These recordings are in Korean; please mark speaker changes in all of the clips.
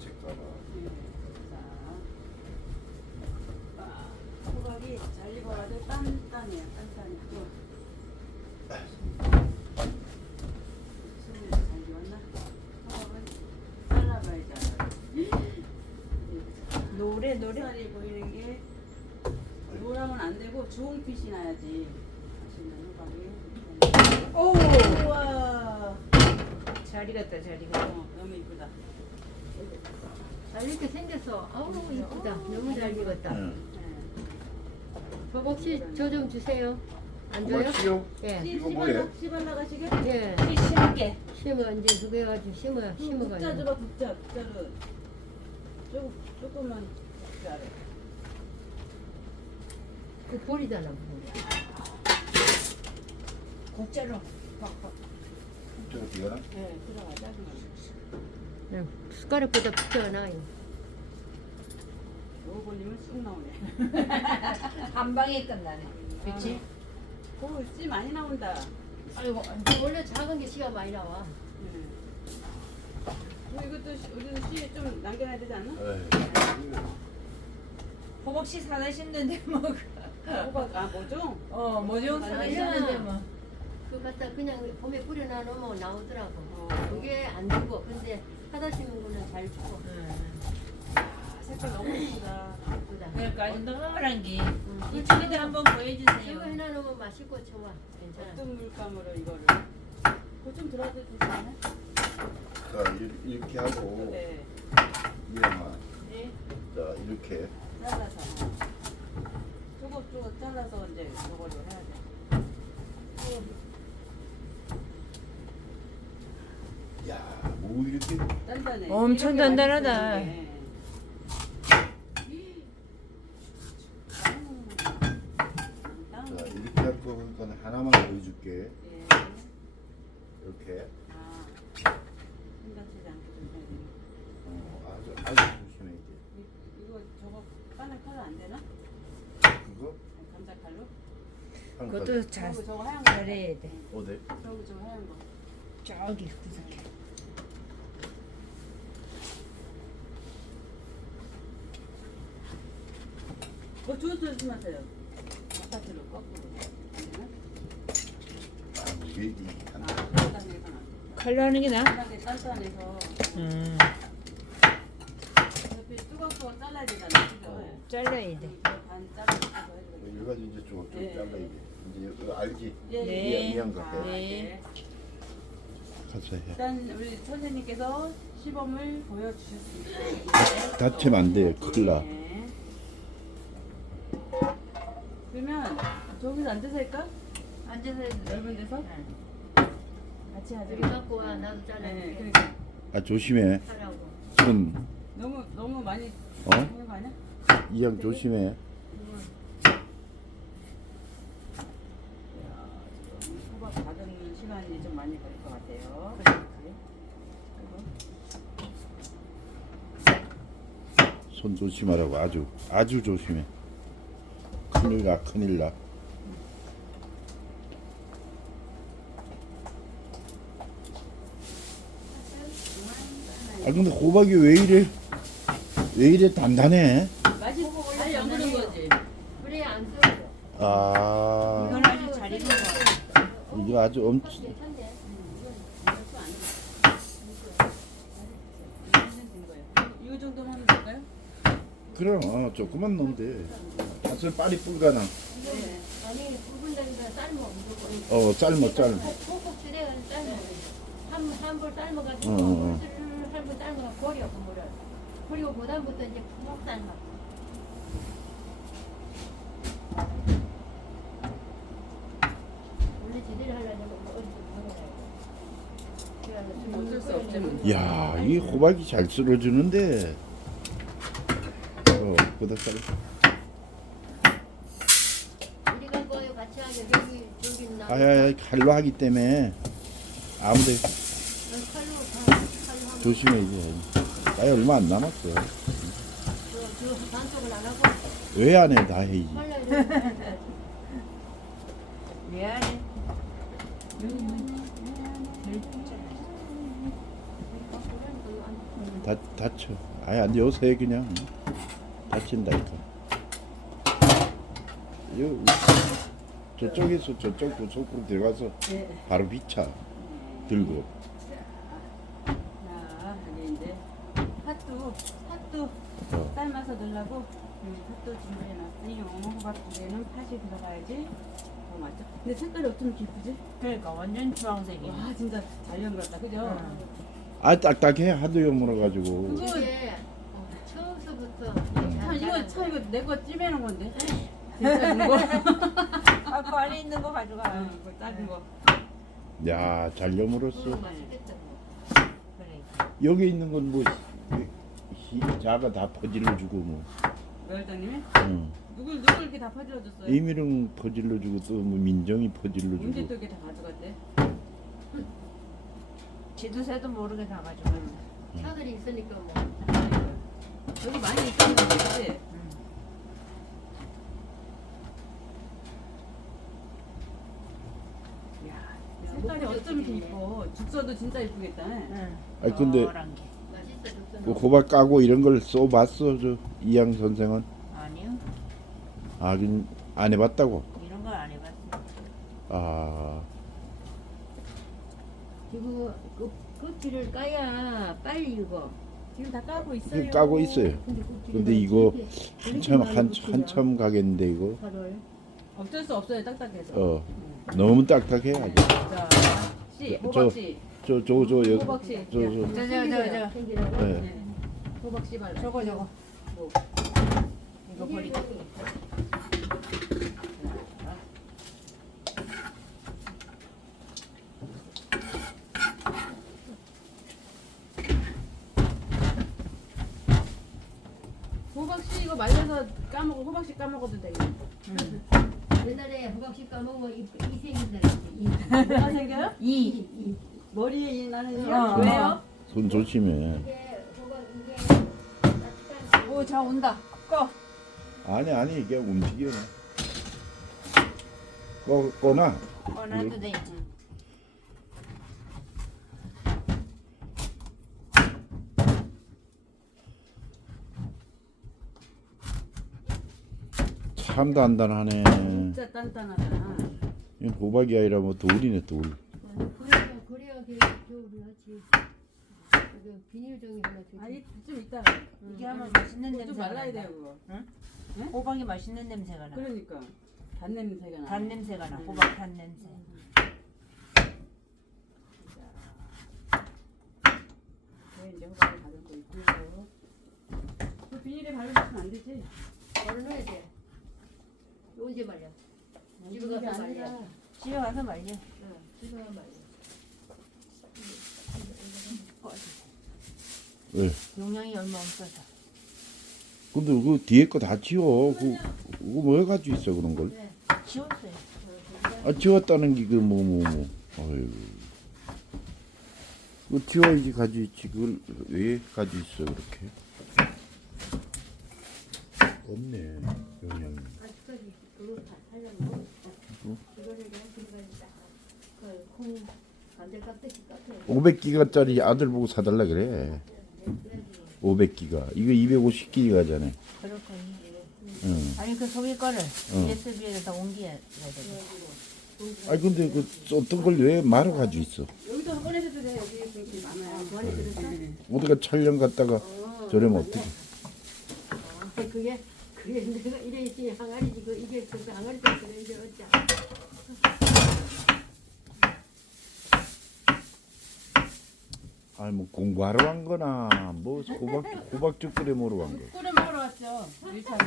Speaker 1: 자, 아, 호박이 잘 익어가지고 단단해요. 단단해. 또 손이 잘 익었나? 호박은 잘라봐야지.
Speaker 2: 노래 노래.
Speaker 1: 살이 보이는 게 노라면 안 되고 좋은 빛이 나야지. 맛있는 호박이.
Speaker 2: 오.
Speaker 1: 우와.
Speaker 2: 잘 익었다 잘 익었다.
Speaker 1: 어, 너무 이쁘다.
Speaker 3: 잘 이렇게 생겼어. 아우 이쁘다. 너무 잘 익었다.
Speaker 4: 응.
Speaker 1: 네.
Speaker 3: 저 혹시 저 좀 주세요. 안 줘요?
Speaker 4: 고맙지요.
Speaker 3: 예.
Speaker 4: 이거 뭐예요?
Speaker 1: 씨발 나가시게?
Speaker 3: 예.
Speaker 2: 심게.
Speaker 3: 심어 이제 두개 가지고 심어
Speaker 1: 국자
Speaker 3: 심어가지고.
Speaker 1: 줘봐 국자 국자를 조금 조금만 국자를
Speaker 3: 그 볼이잖아 볼.
Speaker 2: 국자로 팍팍.
Speaker 4: 저거 비가
Speaker 1: 네 들어가자
Speaker 3: 응. 숟가락보다 붙여놔요.
Speaker 1: 요거 걸리면 쑥 나오네
Speaker 2: 한 방에 끝나네. 그렇지?
Speaker 1: 그거 씨 많이 나온다
Speaker 3: 아이고 원래 작은 게 씨가 많이 나와.
Speaker 1: 네. 뭐 이것도 씨- 우리도 씨좀 남겨놔야 되지 않나?
Speaker 2: 호박씨 사다 심는데 뭐.
Speaker 1: 호박 아 뭐죠?
Speaker 2: 어 모종 사다
Speaker 1: 아니야.
Speaker 2: 심는데 뭐.
Speaker 3: 그 갖다 그냥 봄에 뿌려놔 놓으면 나오더라고.
Speaker 1: 어.
Speaker 3: 그게 안 죽어. 근데 하다 심은 거는 잘 죽어.
Speaker 1: 아, 색깔 너무 이쁘다
Speaker 3: 예쁘다.
Speaker 2: 그러니까 아주 노란 게.
Speaker 3: 응.
Speaker 2: 이쪽에도 한번
Speaker 3: 이거
Speaker 2: 보여주세요.
Speaker 3: 해놔 놓으면 맛있고 좋아. 괜찮아.
Speaker 1: 어떤 물감으로 이거를 그거 좀 들어도 되지 않아?
Speaker 4: 자 이- 이렇게 하고
Speaker 1: 네
Speaker 4: 이해만.
Speaker 1: 네.
Speaker 4: 자 이렇게
Speaker 1: 잘라서 조금 조금 잘라서 이제 저거를 해야 돼
Speaker 4: 이렇게
Speaker 1: 단단해.
Speaker 2: 엄청
Speaker 1: 이렇게
Speaker 2: 단단하다.
Speaker 1: 게.
Speaker 4: 자
Speaker 1: 아우,
Speaker 4: 이렇게 할 거니까 하나만 보여줄게.
Speaker 1: 예.
Speaker 4: 이렇게
Speaker 1: 아, 않게 좀 해야.
Speaker 4: 어, 아주 아주 조심해 이제.
Speaker 1: 이- 이거 저거 까는 칼로 안 되나?
Speaker 4: 그거
Speaker 1: 아니, 감자 칼로?
Speaker 4: 한
Speaker 2: 그것도
Speaker 4: 가지.
Speaker 2: 잘
Speaker 1: 저거 저거 하얀 거.
Speaker 2: 잘해야 돼.
Speaker 4: 어디?
Speaker 1: 저거 저거 하얀 거.
Speaker 2: 저기 구석에.
Speaker 1: 뭐 주워 조심하세요. 바깥으로 거꾸로. 안 되나?
Speaker 4: 아 이게
Speaker 1: 돼.
Speaker 2: 칼로 하는 게 나아?
Speaker 1: 단단하게 단단해서
Speaker 2: 음.
Speaker 1: 어차피 뚜껑뚜껑 잘라야 되잖아. 그죠?
Speaker 2: 잘라야 돼.
Speaker 1: 반 잘라서 해야 돼.
Speaker 4: 여기가 이제 좀, 좀
Speaker 1: 네.
Speaker 4: 잘라야 돼. 이제 이거 알지?
Speaker 1: 예,
Speaker 2: 네.
Speaker 1: 예.
Speaker 4: 이양 같아.
Speaker 1: 아,
Speaker 2: 네.
Speaker 1: 네.
Speaker 4: 해.
Speaker 1: 일단 우리 선생님께서 시범을 보여주셨습니다.
Speaker 4: 다치면 안 돼. 큰일 나.
Speaker 1: 네. 그러면 저기서 앉아서 할까? 앉아서 넓은 데서? 같이 하자.
Speaker 3: 여기 갖고 와. 나도
Speaker 1: 네,
Speaker 3: 잘라줄게.
Speaker 1: 그러니까
Speaker 4: 아 조심해.
Speaker 3: 하라고.
Speaker 4: 손
Speaker 1: 너무 너무 많이
Speaker 4: 어?
Speaker 1: 하는 거 아니야?
Speaker 4: 이양 조심해.
Speaker 1: 호박 받은 시간이 좀 많이 걸릴 것 같아요.
Speaker 4: 손 조심하라고 아주 아주 조심해. 큰일 나 큰일 나. 아 근데 호박이 왜 이래 왜 이래 단단해?
Speaker 1: 맛이 잘 여무는 거지.
Speaker 3: 그래 안 써.
Speaker 4: 아
Speaker 2: 이건 아주 잘 익은 거.
Speaker 4: 이거 아주 엄청
Speaker 3: 괜찮네.
Speaker 1: 이거 정도면 하면 될까요?
Speaker 4: 그럼 어, 조금만 넣으면 돼. 사실 빨리 불가능.
Speaker 1: 네.
Speaker 3: 아니 삶어 무조건.
Speaker 4: 어 삶어.
Speaker 3: 콕콕 찌려 삶어. 한한볼 삶아가지고
Speaker 4: 어, 어, 어.
Speaker 3: 한볼 삶아가 버려 그 물을. 그리고 그다음부터 이제 푹 삶아. 원래 제대로 하려면 뭐 어디 좀
Speaker 1: 어쩔 수 없지만.
Speaker 4: 야, 이 호박이 잘 썰어주는데. 어, 그다 썰.
Speaker 3: 우
Speaker 4: 아야, 칼로 하기 때문에 아무데 조심해 이제. 나이 얼마 안 남았어. 왜 안 해? 다 해야지.
Speaker 2: 미안해.
Speaker 3: 음.
Speaker 4: 다 다쳐. 아예 안 요새 그냥 다친다니까. 요 저쪽에서 저쪽 구석으로 들어가서
Speaker 1: 네.
Speaker 4: 바로 비차 들고.
Speaker 1: 자, 여기 이제 핫도 핫도
Speaker 4: 어.
Speaker 1: 삶아서 넣으려고 음, 핫도 준비해놨으니 호박 두 개는 팥이 들어가야지. 어 맞죠? 근데 색깔이 어쩜 예쁘지?
Speaker 2: 그러니까 완전 주황색이.
Speaker 1: 와 진짜 잘 연결했다, 그죠?
Speaker 2: 응.
Speaker 4: 아 딱딱해 하도 여물어 가지고.
Speaker 1: 그거
Speaker 3: 이게 어, 처음서부터
Speaker 1: 참 이거 참 이거 내거 찜해놓은 건데. 진짜 이거.
Speaker 2: 아, 그 안에 있는 거 가져가.
Speaker 1: 작은 거.
Speaker 4: 야, 잘 여물었어.
Speaker 3: 그거 맛있겠다.
Speaker 2: 그래.
Speaker 4: 여기 있는 건뭐 자가 다 퍼질러 주고 뭐.
Speaker 1: 외할장님이
Speaker 4: 응.
Speaker 1: 누굴 누굴 이렇게 다 퍼질러줬어요?
Speaker 4: 이미령 퍼질러 주고 또 뭐 민정이 퍼질러
Speaker 1: 언제
Speaker 4: 주고.
Speaker 1: 또 이렇게 다 가져갔대?
Speaker 2: 지도 새도 모르게 다 가져가.
Speaker 3: 차들이 있으니까 뭐.
Speaker 1: 여기 많이 있었는데 그치? 야, 색깔이 어쩜 이렇게 이뻐? 죽서도 진짜 이쁘겠다.
Speaker 2: 응.
Speaker 4: 아니, 근데
Speaker 2: 노란 게.
Speaker 3: 좋다.
Speaker 4: 그 호박 까고 이런 걸 써봤어 저 이양 선생은
Speaker 2: 아니요.
Speaker 4: 아긴 안 해봤다고.
Speaker 2: 이런 걸 안 해봤어.
Speaker 4: 아
Speaker 3: 이거 껍- 껍질을 까야 빨리 익어.
Speaker 1: 지금 다 까고 있어요.
Speaker 4: 지금 까고 있어요.
Speaker 3: 근데 껍질이
Speaker 4: 근데
Speaker 3: 왜
Speaker 4: 이거
Speaker 3: 이렇게-
Speaker 4: 한참
Speaker 3: 이렇게
Speaker 4: 한
Speaker 3: 많이?
Speaker 4: 한참 가겠는데 이거.
Speaker 3: 팔월.
Speaker 1: 어쩔 수 없어요, 딱딱해서.
Speaker 4: 어 너무 딱딱해 아주.
Speaker 1: 자, 씨,
Speaker 4: 저-
Speaker 1: 호박씨.
Speaker 4: 저저저 여.
Speaker 1: 호박씨.
Speaker 4: 저, 저.
Speaker 2: 저, 저, 저, 저.
Speaker 3: 생기라고?
Speaker 4: 네.
Speaker 1: 네. 호박씨 발라.
Speaker 2: 저거, 저거.
Speaker 1: 뭐.
Speaker 2: 이거 버리고.
Speaker 1: 호박씨 이거 말려서 까먹어. 호박씨 까먹어도 돼.
Speaker 3: 옛날에 호박씨 까먹으면 이, 이 생긴다 이.
Speaker 1: 뭐가 생겨요?
Speaker 3: 이. 이.
Speaker 1: 머리에 이 나는
Speaker 2: 어,
Speaker 1: 왜요?
Speaker 4: 손 조심해.
Speaker 3: 이게 호박 이게 따뜻한
Speaker 2: 오, 자 온다. 꺼.
Speaker 4: 아니 아니 이게 움직여. 꺼 꺼나.
Speaker 2: 꺼놔도 돼
Speaker 4: 참 단단하네.
Speaker 1: 진짜 단단하다.
Speaker 4: 이건 호박이 아니라 뭐 돌이네 돌.
Speaker 3: 그래야 그래야 그 겨울이야지. 그 비닐종이 하나 줘.
Speaker 1: 아니 좀 이따.
Speaker 2: 이게 하면 맛있는
Speaker 1: 좀
Speaker 2: 냄새가
Speaker 1: 말라야
Speaker 2: 난다.
Speaker 1: 돼요 그거.
Speaker 2: 호박이 맛있는 냄새가 나.
Speaker 1: 그러니까 단 냄새가 나.
Speaker 2: 단 냄새가 나. 호박 단 냄새.
Speaker 1: 네, 이제 호박을 바르고 있고요. 그 비닐에 바르면 안 되지?
Speaker 3: 넣어야 돼. 언제 말이야? 집에
Speaker 1: 그게
Speaker 3: 가서 말이야.
Speaker 2: 집에 가서 말려.
Speaker 3: 응, 집에 가서 말이야.
Speaker 4: 왜?
Speaker 2: 용량이 얼마 없어서.
Speaker 4: 근데 그 뒤에 거다 치워. 그 그거 뭐 가지고 있어 그런 걸?
Speaker 2: 지웠어요.
Speaker 4: 아 치웠다는 게 그 뭐 뭐 뭐. 아유. 그 치워야지 가지고 있지. 그걸 왜 가지고 있어 그렇게? 없네 영양이.
Speaker 3: 아직까지 그거 다 살려면 이거를 그냥 들어가야 돼. 그콩 간들 깍듯이 깍듯이
Speaker 4: 500기가짜리 아들 보고 사달라 그래. 500기가. 이거 250기가잖아.
Speaker 2: 그럴 거니.
Speaker 4: 응.
Speaker 2: 아니 그 속에 거를
Speaker 4: 어.
Speaker 2: USB에서 옮겨야 돼.
Speaker 4: 아니 근데 그 어떤 걸 왜 말아 가지고 있어?
Speaker 1: 여기도 꺼내셔도 돼. 여기 그렇게 많아요. 들어있어.
Speaker 4: 어디가 촬영 갔다가 저러면 어떡해?
Speaker 3: 아, 그게 그게 내가 이래 있지 항아리지 그 이게 그 항아리 때 그래 이제 어쩌
Speaker 4: 아니 뭐 공부하러 간 거나 뭐 호박 호박죽 끓여 먹으러 간 거.
Speaker 1: 끓여 먹으러 왔죠. 일차는.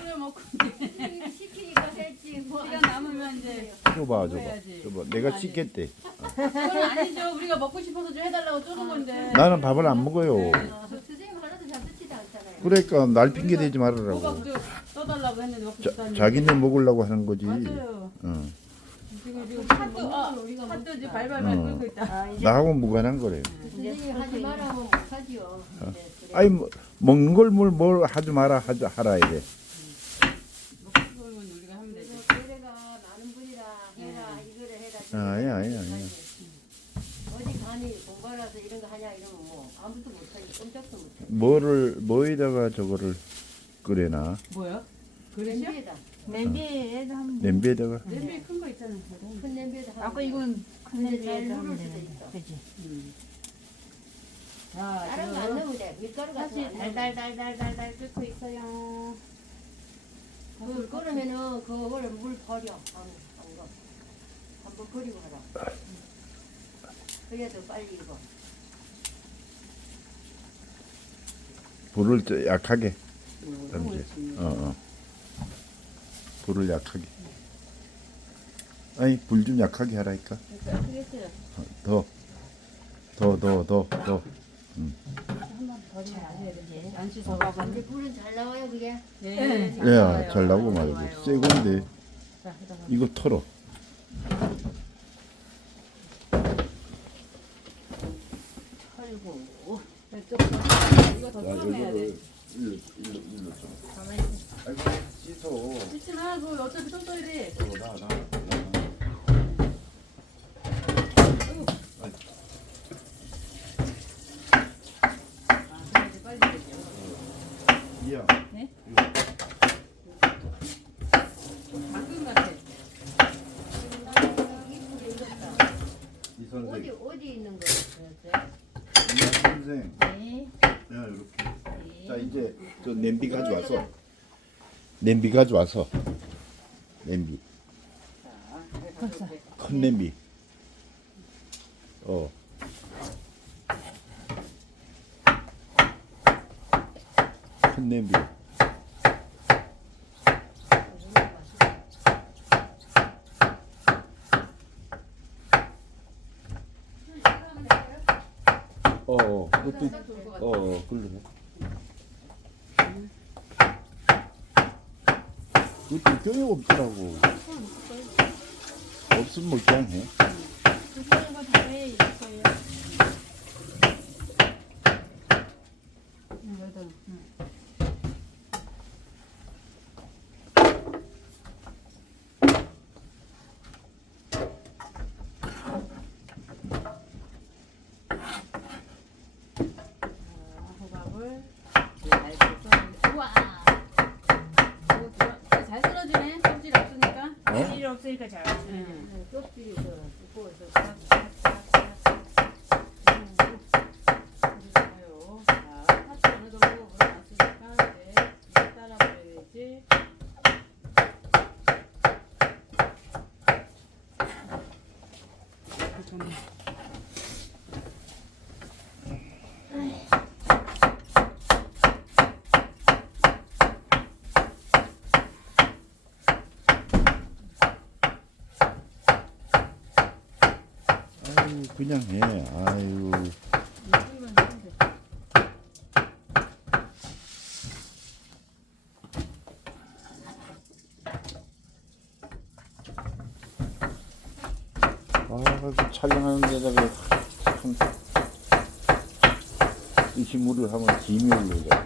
Speaker 1: 끓여 먹고 이제
Speaker 3: 시키니까 했지 뭐
Speaker 1: 시간 남으면 이제
Speaker 4: 줘봐 줘봐
Speaker 1: 해야지.
Speaker 4: 줘봐. 내가. 씻겠대.
Speaker 1: 그건 아니죠. 우리가 먹고 싶어서 좀 해달라고 쪼는 건데.
Speaker 4: 나는 밥을 안 먹어요.
Speaker 3: 어, 선생님 하나도 잡수지도 않잖아요.
Speaker 4: 그러니까 날 핑계 대지 말으라고.
Speaker 1: 호박도 떠달라고 했는데 먹고
Speaker 4: 자,
Speaker 1: 싶다는데.
Speaker 4: 자기네 먹으려고 하는 거지.
Speaker 1: 맞아요.
Speaker 4: 응.
Speaker 1: 지금 지금 핫도 아
Speaker 3: 우리가
Speaker 1: 핫도 이제
Speaker 3: 먹자.
Speaker 1: 발발발
Speaker 4: 어.
Speaker 1: 끓고 있다.
Speaker 2: 아 이제
Speaker 4: 나하고 무관한 거래.
Speaker 3: 선생님이 하지 말라면 못하지요.
Speaker 4: 아니 뭐, 먹는 걸 뭘 뭘 하지 마라 하자 하라 이래.
Speaker 1: 먹고 싶으면 우리가 하면 되지.
Speaker 3: 노래가 많은 분이라 해라 이거를 해라.
Speaker 4: 아, 아니야 아니야 아니야.
Speaker 3: 어디 가 가만히 공부하라서 이런 거 하냐 이러면 뭐 아무도 못하니 꼼짝도 못해.
Speaker 4: 뭐를 뭐에다가 저거를 끓여놔?
Speaker 1: 뭐야? 그릇이야?
Speaker 3: 냄비에다
Speaker 2: 냄비에다 하면 돼.
Speaker 4: 냄비에다가
Speaker 1: 냄비 큰 거 있잖아.
Speaker 3: 큰 냄비에다
Speaker 2: 아까
Speaker 3: 돼.
Speaker 2: 이건 큰 냄비에다
Speaker 3: 잘
Speaker 2: 하면 되는데. 그지?
Speaker 1: 음.
Speaker 3: 다른 거 안 넣으면 돼. 밀가루 같은 거안 넣으면.
Speaker 1: 달달달달달달 끓고 있어요.
Speaker 3: 그 끓으면은 그거를 물 버려. 안, 안 거. 한번 버리고 하라. 그래야 더 빨리 익어.
Speaker 4: 불을 좀 약하게
Speaker 1: 음. 음.
Speaker 4: 어, 어. 불을 약하게. 아니 불 좀 약하게 하라니까. 더, 더, 더, 더, 더.
Speaker 1: 한번 더
Speaker 2: 자,
Speaker 1: 해야 돼.
Speaker 2: 이제
Speaker 1: 안 씻어봐.
Speaker 3: 근데 불은 잘 나와요 그게?
Speaker 1: 네.
Speaker 4: 잘 나고 말고 새 건데. 이거 털어.
Speaker 1: 털고. 이쪽 이거 더
Speaker 4: 야,
Speaker 1: 썰어내야 돼.
Speaker 4: 이거를 일로, 일로, 일로 좀.
Speaker 2: 가만히 있어.
Speaker 4: 씻어.
Speaker 1: 씻지 마. 그거 어차피 또 써야 돼.
Speaker 4: 어, 나, 나, 나.
Speaker 1: 아, 그래야지 빨리 되죠.
Speaker 4: 이야.
Speaker 1: 네?
Speaker 4: 이거
Speaker 1: 당근 같아.
Speaker 3: 이쁘게 익었다.
Speaker 4: 이
Speaker 3: 어디
Speaker 4: 선생,
Speaker 3: 어디 있는 거?
Speaker 4: 이 선생.
Speaker 2: 네.
Speaker 4: 야, 이렇게. 자, 이제 저 냄비 가져와서. 냄비 가져와서. 냄비. 큰 냄비. 어. 큰 냄비. 어, 어, 그것도, 어, 어, 그걸로 해. 그것도 교육 없더라고. 없으면 뭐 그냥 해.
Speaker 2: 드시는 거다 해, 이거예요.
Speaker 1: 여기다. 응. 자, 호박을 잘 썰어. 우와. 오, 좋아. 잘 썰어지 네. 껍질 없으니까.
Speaker 4: 어?
Speaker 2: 일 없으니까 잘.
Speaker 1: 응.
Speaker 3: 쪽지리 그 두꺼워서
Speaker 1: 좋아요. 자, 파트 어느 정도 물어놨으니까 이제 물 따라 버려야지. 잠깐만.
Speaker 4: 아유, 그냥 해. 아유. 아, 그 촬영하는 데다가 참. 이 식물을 하면 김이 올라가.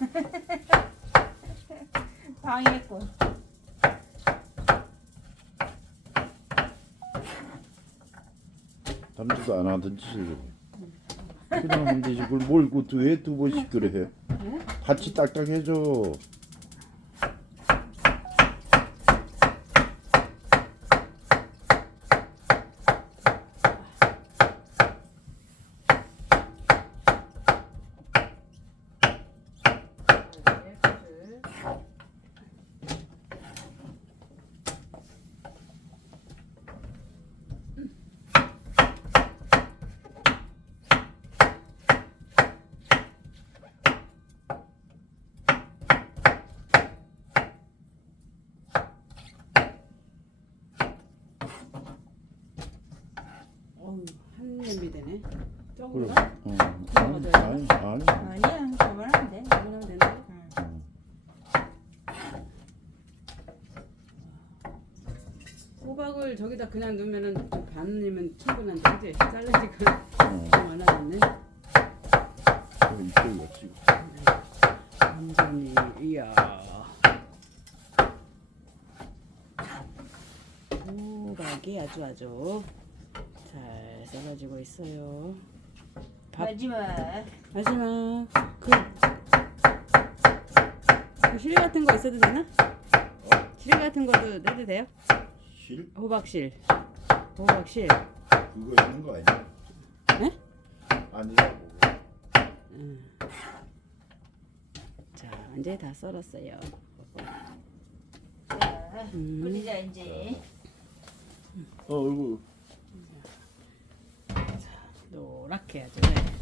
Speaker 2: 방해했 고.
Speaker 4: 남자도 안 하던 짓을. 그냥 하면 되지. 그걸 뭘, 그왜두 번씩 그래 해? 같이 딱딱해져.
Speaker 1: 네, 파트. 어우, 한 냄비 되네.
Speaker 4: 그래.
Speaker 1: 조금만?
Speaker 4: 어, 아니, 아니, 아니.
Speaker 2: 아니야, 그걸 하면 돼.
Speaker 1: 그러면 되는데?
Speaker 2: 응.
Speaker 1: 호박을 저기다 그냥 넣으면은 좀 반이면 충분한데 그지? 잘라지가
Speaker 4: 어,
Speaker 1: 좀 많아졌네.
Speaker 4: 어, 이쪽이가 지금.
Speaker 1: 완전히 이야. 호박이 아주 아주 잘 썰어지고 있어요. 밥
Speaker 2: 마지막.
Speaker 1: 마지막 그, 그실 같은 거 있어도 되나? 실 같은 거도 내도 돼요?
Speaker 4: 실?
Speaker 1: 호박실. 호박실.
Speaker 4: 그거 있는 거 아니야?
Speaker 1: 네?
Speaker 4: 아니라고.
Speaker 1: 자, 완전히 다 썰었어요.
Speaker 2: 자,
Speaker 1: 음.
Speaker 2: 뿌리자 이제.
Speaker 4: 어, 이거
Speaker 1: 노랗게 해야죠. 네.